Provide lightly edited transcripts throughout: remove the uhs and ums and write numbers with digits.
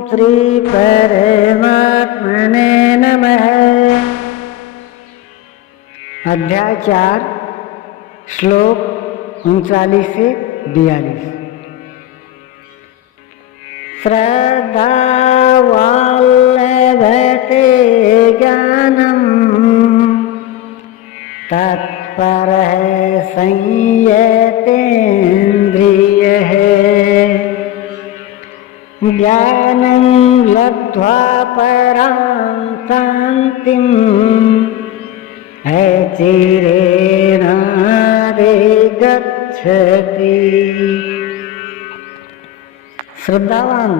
श्री परमात्मने नमः। अध्याय 4 श्लोक 39 से 42। श्रद्धावाल्लभते ज्ञानम् तत्परः संयतेन्द्रियः। ज्ञानं लब्ध्वा परां शान्तिम् चिरेणाधिगच्छति। श्रद्धावान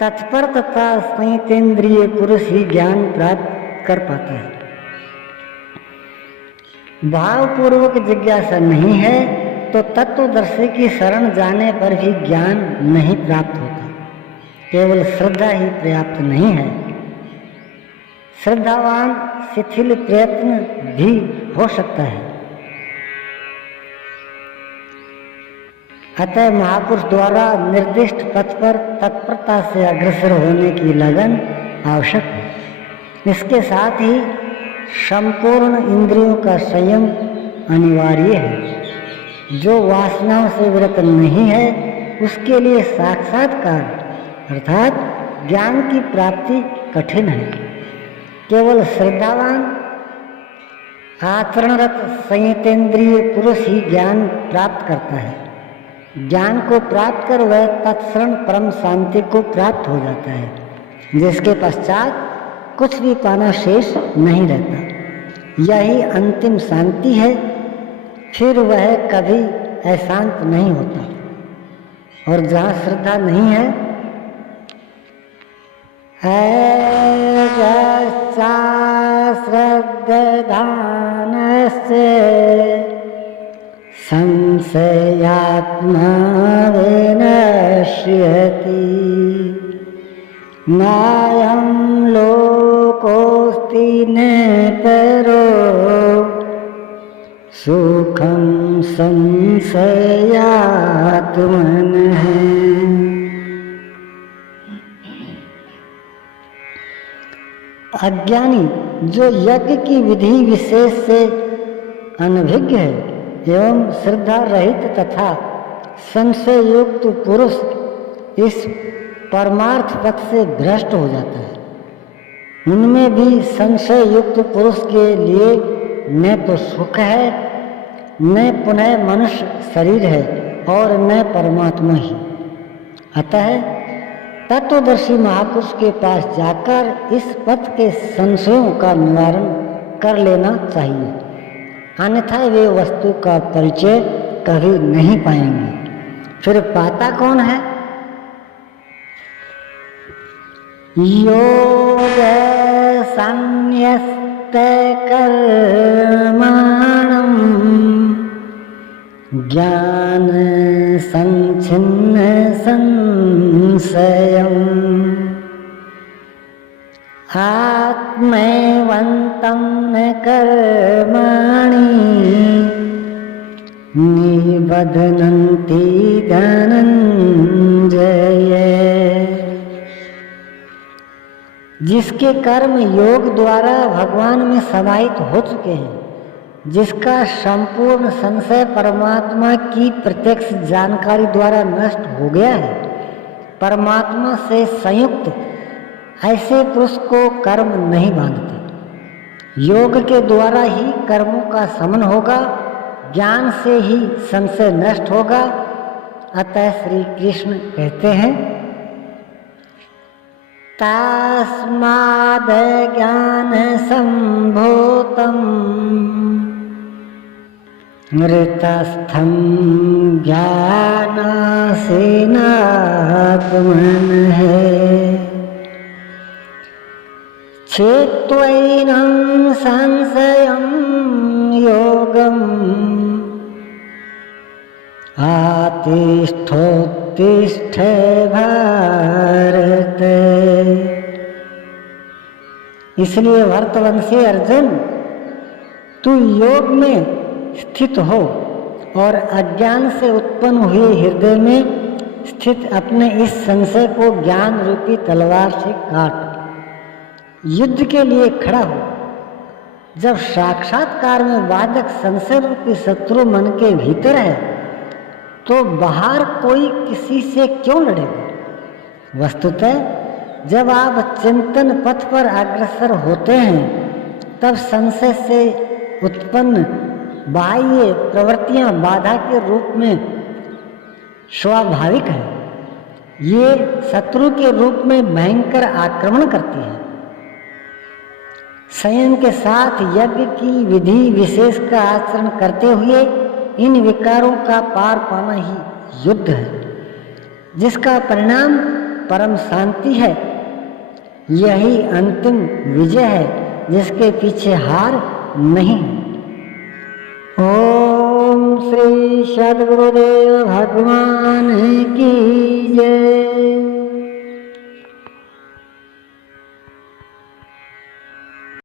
तत्पर तथा संयतेन्द्रिय पुरुष ही ज्ञान प्राप्त कर पाता है। भावपूर्वक जिज्ञासा नहीं है तो तत्वदर्शी की शरण जाने पर भी ज्ञान नहीं प्राप्त होता। केवल श्रद्धा ही पर्याप्त नहीं है। श्रद्धावान शिथिल प्रयत्न भी हो सकता है। अतः महापुरुष द्वारा निर्दिष्ट पथ पर तत्परता से अग्रसर होने की लगन आवश्यक है। इसके साथ ही संपूर्ण इंद्रियों का संयम अनिवार्य है। जो वासनाओं से विरत नहीं है उसके लिए साक्षात्कार अर्थात ज्ञान की प्राप्ति कठिन है। केवल श्रद्धावान आचरणरत संयतेन्द्रिय पुरुष ही ज्ञान प्राप्त करता है। ज्ञान को प्राप्त कर वह तत्क्षण परम शांति को प्राप्त हो जाता है, जिसके पश्चात कुछ भी पाना शेष नहीं रहता। यही अंतिम शांति है। फिर वह कभी अशांत नहीं होता। और जहाँ श्रद्धा नहीं है श्रद्धानस्य संशयात्मा विनश्यति। नायं लोकोऽस्ति न परो सुखं संशयात्मनः। अज्ञानी जो यज्ञ की विधि विशेष से अनभिज्ञ है एवं श्रद्धा रहित तथा संशय युक्त पुरुष इस परमार्थ पथ से भ्रष्ट हो जाता है। उनमें भी संशय युक्त पुरुष के लिए न तो सुख है, न पुनः मनुष्य शरीर है और न परमात्मा ही। अतः तत्वदर्शी महापुरुष के पास जाकर इस पथ के संशयों का निवारण कर लेना चाहिए, अन्यथा वे वस्तु का परिचय कभी नहीं पाएंगे। फिर पाता कौन है? योग संन्यस्त कर्माणं ज्ञान संच्छिन्न संशयम् आत्मैवन्तं न कर्माणि निबध्नन्ति धनञ्जय। जिसके कर्म योग द्वारा भगवान में समाहित हो चुके हैं, जिसका संपूर्ण संशय परमात्मा की प्रत्यक्ष जानकारी द्वारा नष्ट हो गया है, परमात्मा से संयुक्त ऐसे पुरुष को कर्म नहीं बांधते। योग के द्वारा ही कर्मों का शमन होगा, ज्ञान से ही संशय नष्ट होगा। अतः श्री कृष्ण कहते हैं तस्माद् ज्ञान संभूतं मृतस्थं ज्ञानासीनात्मनः चेत्त्वैनं संशयं योगम् आतिष्ठोत्तिष्ठ भारत। इसलिए भरतवंशी अर्जुन, तू योग में स्थित हो और अज्ञान से उत्पन्न हुए हृदय में स्थित अपने इस संशय को ज्ञान रूपी तलवार से काट युद्ध के लिए खड़ा हो। जब साक्षात्कार में वादक संशय रूपी शत्रु मन के भीतर है तो बाहर कोई किसी से क्यों लड़ेगा। वस्तुतः जब आप चिंतन पथ पर अग्रसर होते हैं तब संशय से उत्पन्न बाह्य प्रवृत्तियां बाधा के रूप में स्वाभाविक है। ये शत्रु के रूप में भयंकर आक्रमण करती है। संयम के साथ यज्ञ की विधि विशेष का आचरण करते हुए इन विकारों का पार पाना ही युद्ध है, जिसका परिणाम परम शांति है। यही अंतिम विजय है, जिसके पीछे हार नहीं। ओम श्री सद्गुरुदेव भगवान की जय।